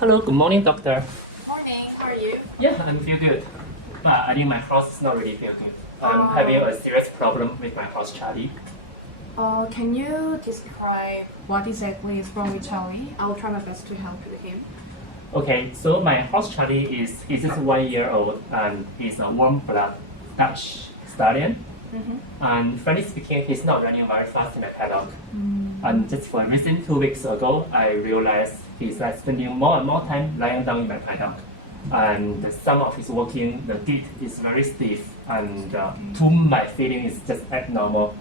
Hello, good morning, doctor. Morning, how are you? Yeah, I'm feel good. But I think my horse is not really feel good. I'm having a serious problem with my horse Charlie. Can you describe what exactly is wrong with Charlie? I'll try my best to help with him. Okay, so my horse Charlie he's just 1 year old and he's a warm blood Dutch stallion. And frankly speaking, he's not running very fast in the paddock. And just for recent 2 weeks ago, I realized he's spending more and more time lying down in my paddock. And some of his walking, the gait is very stiff, and to my feeling is just abnormal.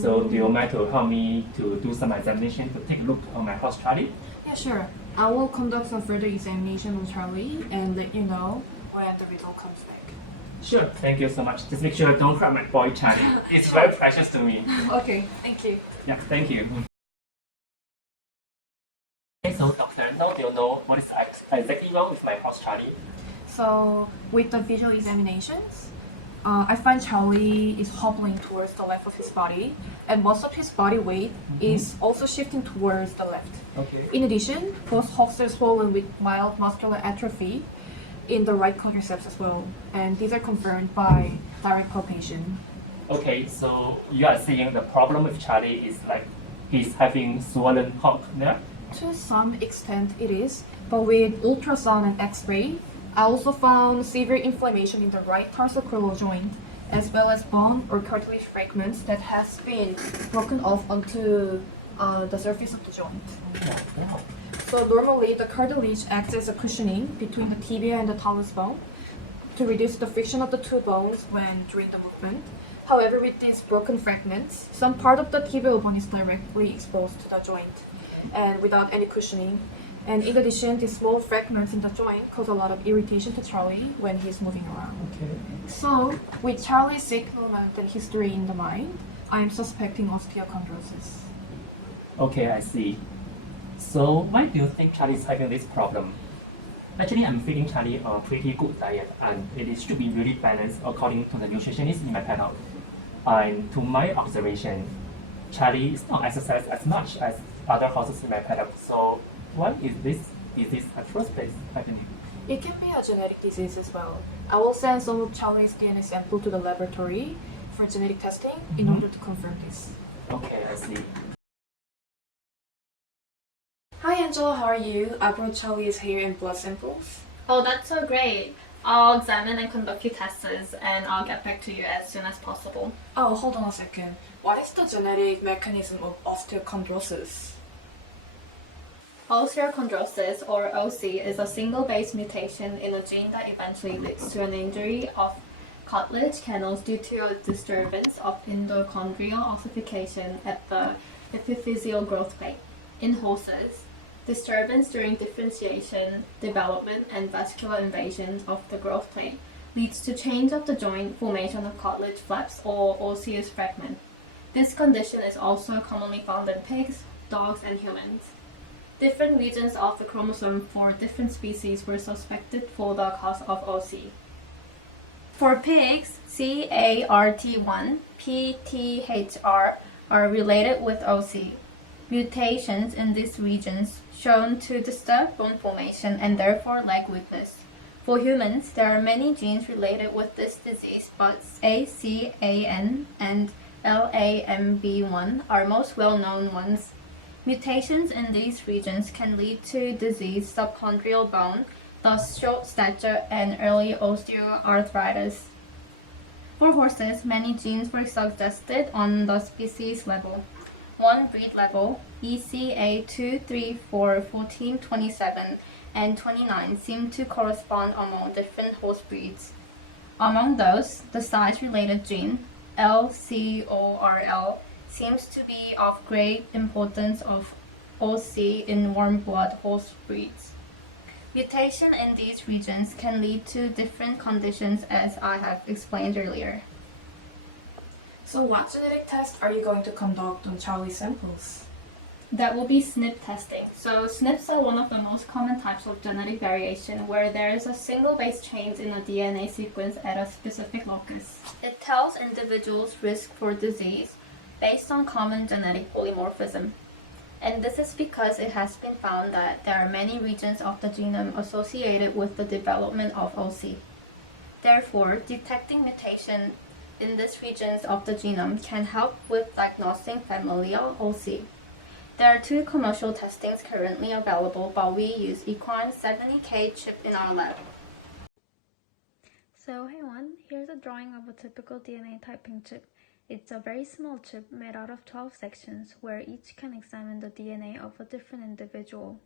So do you mind to help me to do some examination to take a look on my horse Charlie? Yeah, sure. I will conduct some further examination on Charlie and let you know when the result comes back. Sure, thank you so much. Just make sure you don't hurt my boy Charlie. It's very precious to me. Okay, thank you. Yeah, thank you. Okay, so doctor, now do you know what is exactly wrong with my horse Charlie? So, with the visual examinations, I find Charlie is hobbling towards the left of his body, and most of his body weight is also shifting towards the left. Okay. In addition, both hocks are swollen with mild muscular atrophy in the right quadriceps as well, and these are confirmed by direct palpation. Okay, so you are saying the problem with Charlie is like he's having swollen hock nerve? To some extent it is, but with ultrasound and x-ray, I also found severe inflammation in the right tarsocrural joint, as well as bone or cartilage fragments that has been broken off onto the surface of the joint. Wow. So normally the cartilage acts as a cushioning between the tibia and the talus bone to reduce the friction of the two bones when during the movement. However, with these broken fragments, some part of the tibial bone is directly exposed to the joint and without any cushioning. And in addition, these small fragments in the joint cause a lot of irritation to Charlie when he's moving around. Okay. So, with Charlie's sick movement and history in the mind, I am suspecting osteochondrosis. Okay, I see. So why do you think Charlie is having this problem? Actually, I'm feeding Charlie a pretty good diet, and it should be really balanced according to the nutritionist in my paddock. And to my observation, Charlie is not exercised as much as other horses in my paddock. So why is this at first place happening? It can be a genetic disease as well. I will send some of Charlie's DNA sample to the laboratory for genetic testing in order to confirm this. Okay, I see. Hi Angela, how are you? I brought Charlie's hair and blood samples. Oh, that's so great. I'll examine and conduct your tests and I'll get back to you as soon as possible. Oh, hold on a second. What is the genetic mechanism of osteochondrosis? Osteochondrosis, or OC, is a single base mutation in a gene that eventually leads to an injury of cartilage canals due to a disturbance of endochondrial ossification at the epiphyseal growth plate. In horses, disturbance during differentiation, development, and vascular invasion of the growth plate leads to change of the joint, formation of cartilage flaps or osseous fragment. This condition is also commonly found in pigs, dogs, and humans. Different regions of the chromosome for different species were suspected for the cause of OC. For pigs, CART1, PTHR are related with OC. Mutations in these regions shown to disturb bone formation and therefore leg weakness. For humans, there are many genes related with this disease, but ACAN and LAMB1 are most well-known ones. Mutations in these regions can lead to diseased subchondrial bone, thus short stature and early osteoarthritis. For horses, many genes were suggested on the species level. One breed level, ECA2341427 and 29 seem to correspond among different horse breeds. Among those, the size-related gene, LCORL, seems to be of great importance of OC in warm blood horse breeds. Mutation in these regions can lead to different conditions as I have explained earlier. So what genetic test are you going to conduct on Charlie's samples? That will be SNP testing. So SNPs are one of the most common types of genetic variation where there is a single base change in a DNA sequence at a specific locus. It tells individuals' risk for disease based on common genetic polymorphism. And this is because it has been found that there are many regions of the genome associated with the development of OC. Therefore, detecting mutation in these regions of the genome can help with diagnosing familial OC. There are 2 commercial testings currently available, but we use Equine 70K chip in our lab. So Hyewon, here's a drawing of a typical DNA typing chip. It's a very small chip made out of 12 sections where each can examine the DNA of a different individual.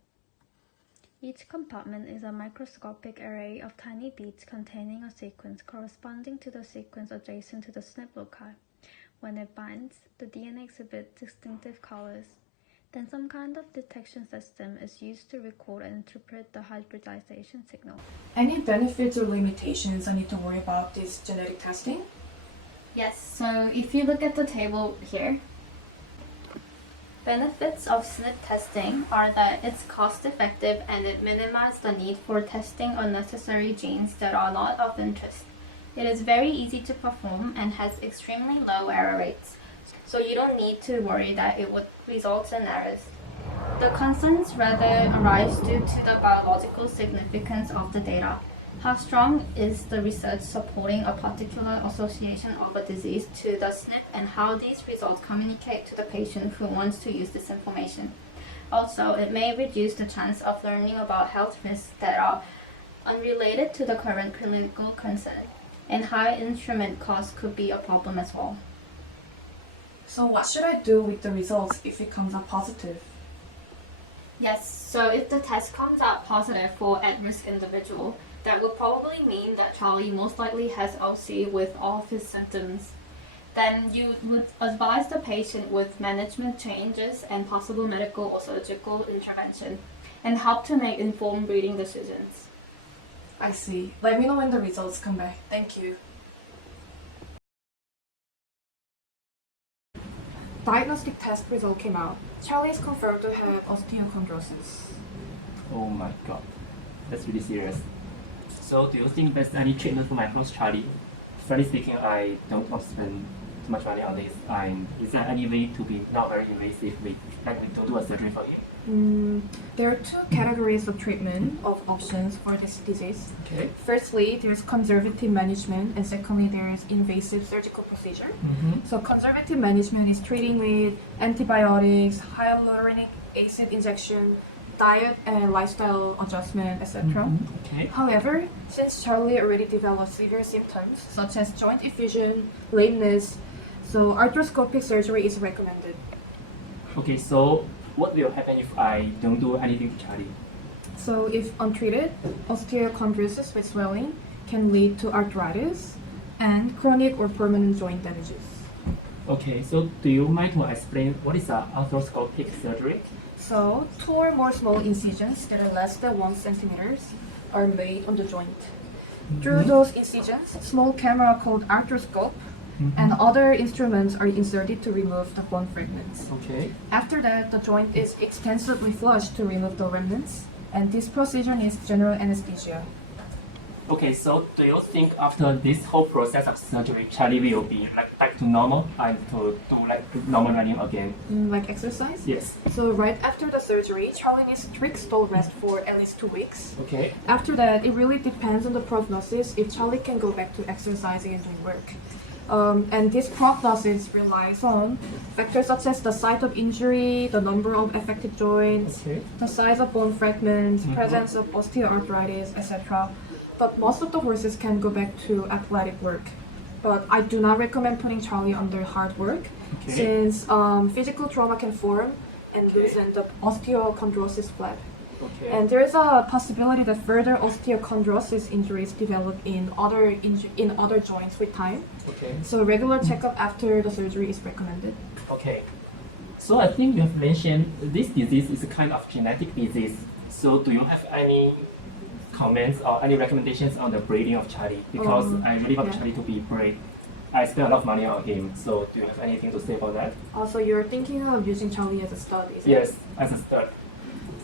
Each compartment is a microscopic array of tiny beads containing a sequence corresponding to the sequence adjacent to the SNP loci. When it binds, the DNA exhibits distinctive colors. Then some kind of detection system is used to record and interpret the hybridization signal. Any benefits or limitations I need to worry about this genetic testing? Yes, so if you look at the table here, benefits of SNP testing are that it's cost effective and it minimizes the need for testing unnecessary genes that are not of interest. It is very easy to perform and has extremely low error rates, so you don't need to worry that it would result in errors. The concerns rather arise due to the biological significance of the data. How strong is the research supporting a particular association of a disease to the SNP, and how these results communicate to the patient who wants to use this information. Also, it may reduce the chance of learning about health risks that are unrelated to the current clinical concern, and high instrument costs could be a problem as well. So what should I do with the results if it comes out positive? Yes, so if the test comes out positive for at-risk individual, that would probably mean that Charlie most likely has OC with all of his symptoms. Then you would advise the patient with management changes and possible medical or surgical intervention, and help to make informed breeding decisions. I see. Let me know when the results come back. Thank you. Diagnostic test result came out. Charlie is confirmed to have osteochondrosis. Oh my god, that's really serious. So do you think there's any treatment for my close Charlie? Frankly speaking, I don't want to spend too much money on this. Is there any way to be not very invasive, like we don't do a surgery for him? There are 2 categories of treatment of options for this disease. Okay. Firstly, there's conservative management, and secondly, there's invasive surgical procedure. So conservative management is treating with antibiotics, hyaluronic acid injection, diet and lifestyle adjustment, etc. Okay. However, since Charlie already developed severe symptoms such as joint effusion, lameness, so arthroscopic surgery is recommended. Okay, so what will happen if I don't do anything to Charlie? So if untreated, osteochondrosis with swelling can lead to arthritis and chronic or permanent joint damages. Okay, so do you mind to explain what is a arthroscopic surgery? So 2 or more small incisions that are less than 1 centimeter are made on the joint. Through those incisions, small camera called arthroscope and other instruments are inserted to remove the bone fragments. Okay. After that, the joint is extensively flushed to remove the remnants, and this procedure needs general anesthesia. Okay, so do you think after this whole process of surgery, Charlie will be like back to normal and to do like normal running again? Like exercise? Yes. So right after the surgery, Charlie needs strict stall rest for at least 2 weeks. Okay. After that, it really depends on the prognosis if Charlie can go back to exercising and doing work. And this prognosis relies on factors such as the site of injury, the number of affected joints, Okay. the size of bone fragments, presence of osteoarthritis, etc. But most of the horses can go back to athletic work. But I do not recommend putting Charlie under hard work, Okay. since physical trauma can form and loosen the osteochondrosis flap. Okay. And there is a possibility that further osteochondrosis injuries develop in other joints with time. Okay. So regular checkup after the surgery is recommended. Okay. So I think you have mentioned this disease is a kind of genetic disease. So do you have any comments or any recommendations on the breeding of Charlie? Because I really want yeah. Charlie to be bred. I spent a lot of money on him. So do you have anything to say about that? Also, you're thinking of using Charlie as a stud, is it? Yes, as a stud.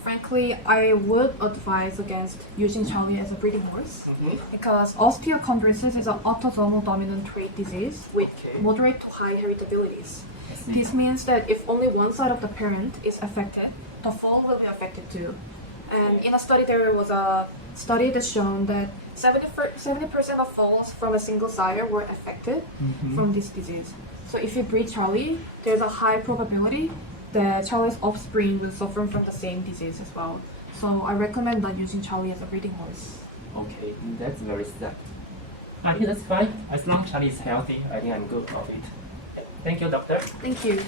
Frankly, I would advise against using Charlie as a breeding horse because osteochondrosis is an autosomal dominant trait disease with Okay. moderate to high heritabilities. This means that if only one side of the parent is affected, the fall will be affected too. And in a study, there was a study that shown that 70% of falls from a single sire were affected from this disease. So if you breed Charlie, there's a high probability that Charlie's offspring will suffer from the same disease as well. So I recommend not using Charlie as a breeding horse. Okay, that's very sad. I think that's fine. As long as Charlie is healthy, I think I'm good of it. Thank you, doctor. Thank you.